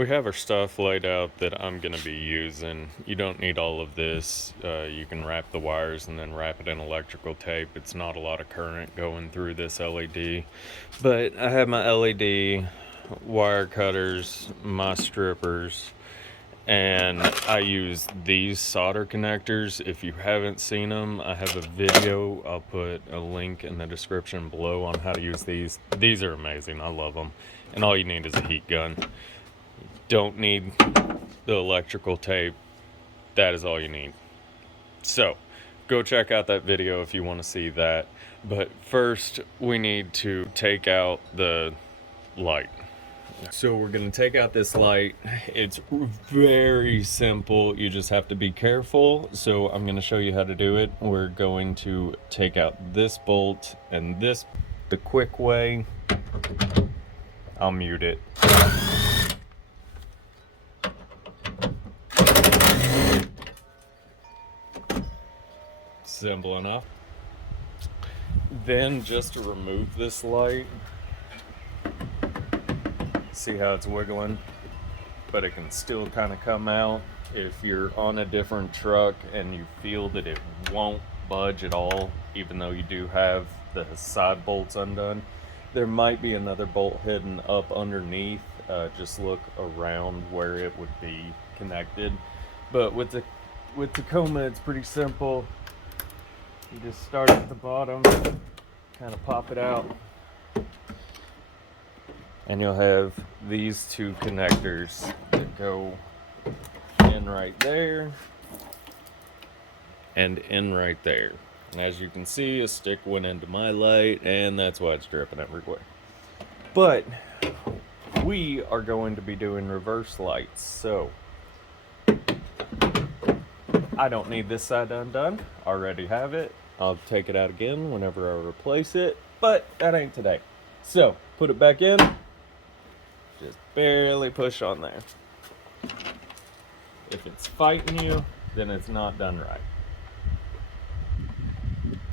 We have our stuff laid out that I'm going to be using. You don't need all of this. You can wrap the wires and then wrap it in electrical tape. It's not a lot of current going through this LED. But I have my LED, wire cutters, my strippers, and I use these solder connectors. If you haven't seen them, I have a video. I'll put a link in the description below on how to use these. These are amazing. I love them. And all you need is a heat gun. Don't need the electrical tape. That is all you need. So go check out that video if you want to see that. But first we need to take out the light. So we're going to take out this light. It's very simple. You just have to be careful. So I'm going to show you how to do it. We're going to take out this bolt and this the quick way. I'll mute it. Simple enough. Then just to remove this light, see how it's wiggling, but it can still kind of come out. If you're on a different truck and you feel that it won't budge at all, even though you do have the side bolts undone, there might be another bolt hidden up underneath. Just look around where it would be connected. But with the Tacoma, it's pretty simple. You just start at the bottom, kind of pop it out, and you'll have these two connectors that go in right there and in right there. And as you can see, a stick went into my light, and that's why it's dripping everywhere. But we are going to be doing reverse lights, so I don't need this side undone. Already have it. I'll take it out again whenever I replace it, but that ain't today. So put it back in. Just barely push on there. If it's fighting you, then it's not done right.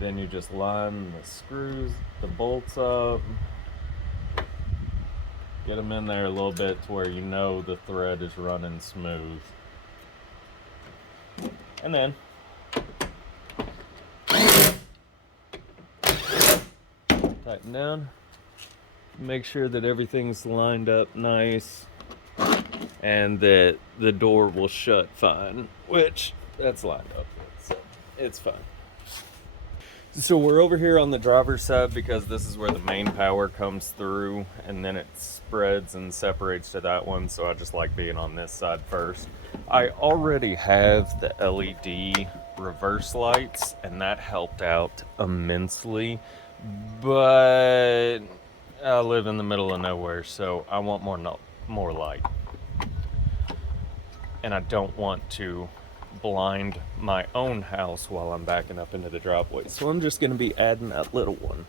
Then you just line the screws, the bolts up. Get them in there a little bit to where you know the thread is running smooth. And then tighten down. Make sure that everything's lined up nice and that the door will shut fine, which that's lined up with, so it's fine. So we're over here on the driver's side because this is where the main power comes through, and then it spreads and separates to that one, so I just like being on this side first. I already have the LED reverse lights, and that helped out immensely, but I live in the middle of nowhere, so I want more light. And I don't want to blind my own house while I'm backing up into the driveway. So I'm just going to be adding that little one.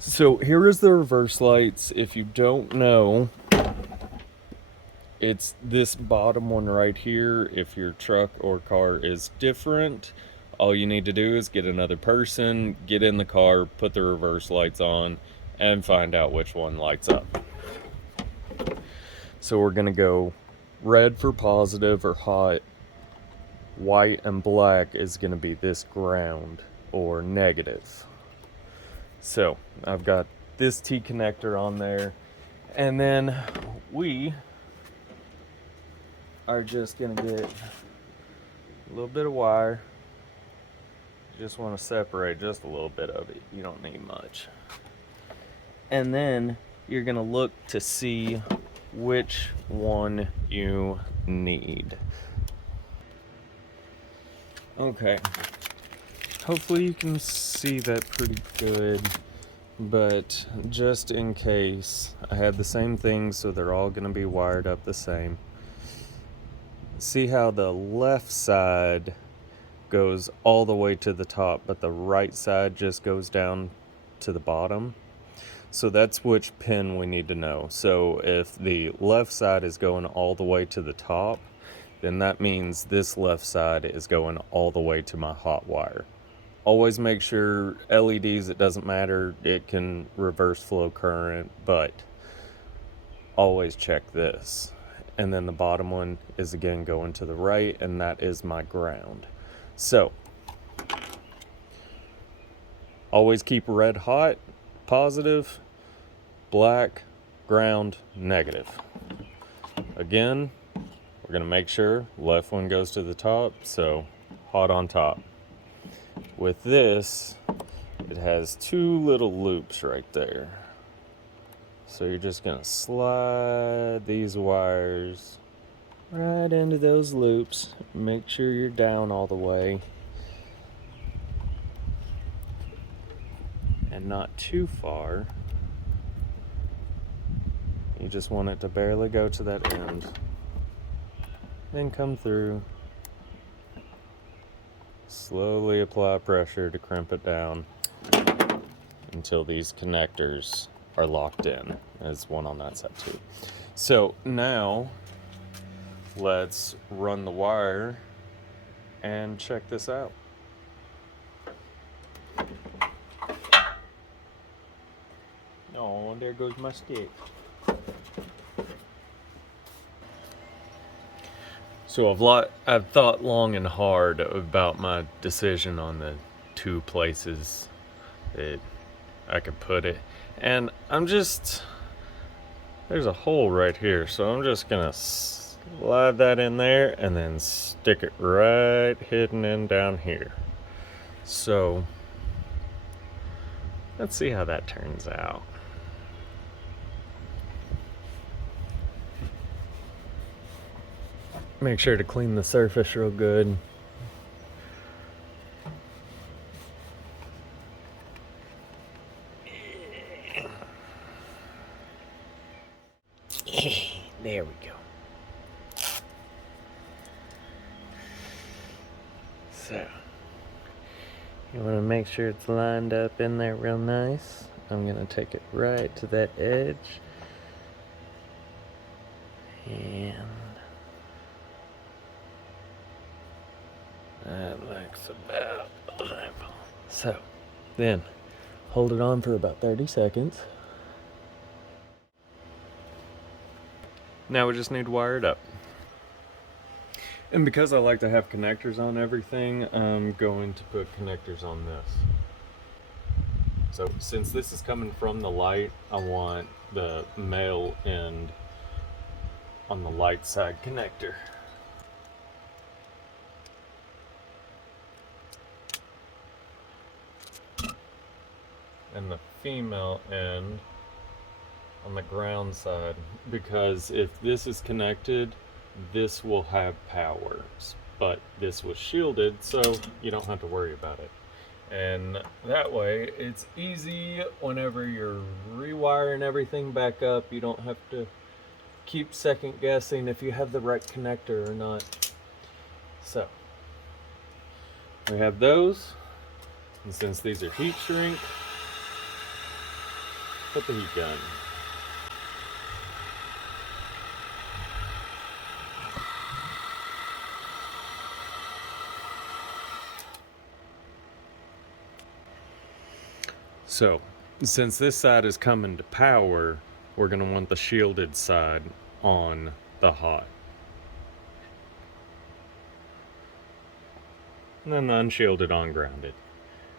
So here is the reverse lights. If you don't know, it's this bottom one right here. If your truck or car is different, all you need to do is get another person, get in the car, put the reverse lights on, and find out which one lights up. So we're going to go red for positive or hot. White and black is going to be this ground or negative. So I've got this T connector on there, and then we are just going to get a little bit of wire. You just want to separate just a little bit of it. You don't need much. And then you're going to look to see which one you need. Okay, hopefully you can see that pretty good, but just in case, I had the same thing, so they're all going to be wired up the same. See how the left side goes all the way to the top, but the right side just goes down to the bottom? So that's which pin we need to know. So if the left side is going all the way to the top, then that means this left side is going all the way to my hot wire. Always make sure LEDs, it doesn't matter, it can reverse flow current, but always check this. And then the bottom one is again going to the right, and that is my ground. So always keep red hot, positive, black, ground, negative. Again, we're gonna make sure left one goes to the top, so hot on top. With this, it has two little loops right there. So you're just gonna slide these wires right into those loops. Make sure you're down all the way and not too far. You just want it to barely go to that end. Then come through. Slowly apply pressure to crimp it down until these connectors are locked in. There's one on that side too. So now let's run the wire and check this out. Oh, there goes my stick. So I've thought long and hard about my decision on the two places that I could put it. And there's a hole right here, so I'm just gonna slide that in there and then stick it right hidden in down here. So let's see how that turns out. Make sure to clean the surface real good. There we go. So, you want to make sure it's lined up in there real nice. I'm going to take it right to that edge. And that looks about level. So, then hold it on for about 30 seconds. Now we just need to wire it up. And because I like to have connectors on everything, I'm going to put connectors on this. So since this is coming from the light, I want the male end on the light side connector. And the female end on the ground side, because if this is connected, this will have power, but this was shielded, so you don't have to worry about it. And that way it's easy whenever you're rewiring everything back up. You don't have to keep second guessing if you have the right connector or not. So we have those, and since these are heat shrink, put the heat gun. So, since this side is coming to power, we're going to want the shielded side on the hot. And then the unshielded on grounded.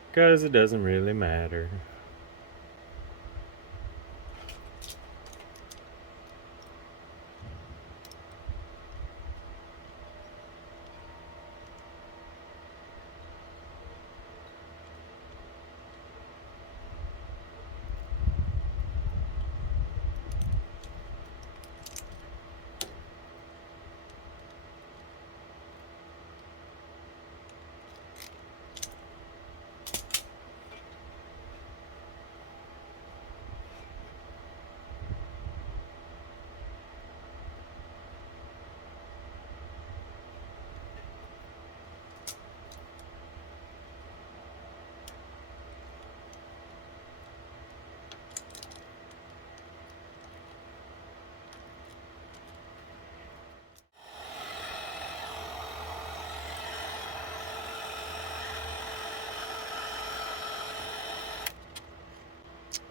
Because it doesn't really matter.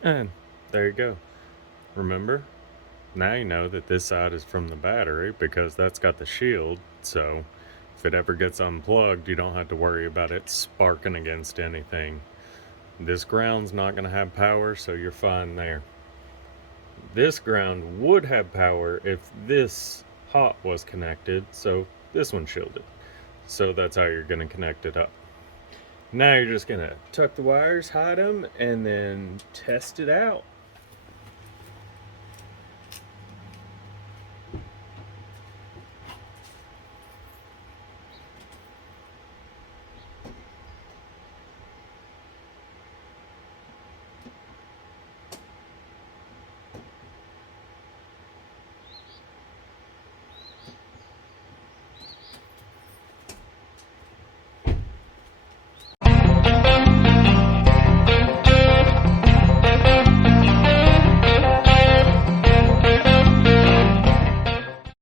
And there you go. Remember, Now you know that this side is from the battery because that's got the shield, so if it ever gets unplugged, you don't have to worry about it sparking against anything. This ground's not going to have power, so you're fine there. This ground would have power if this hot was connected, so this one's shielded. So that's how you're going to connect it up. Now you're just going to tuck the wires, hide them, and then test it out.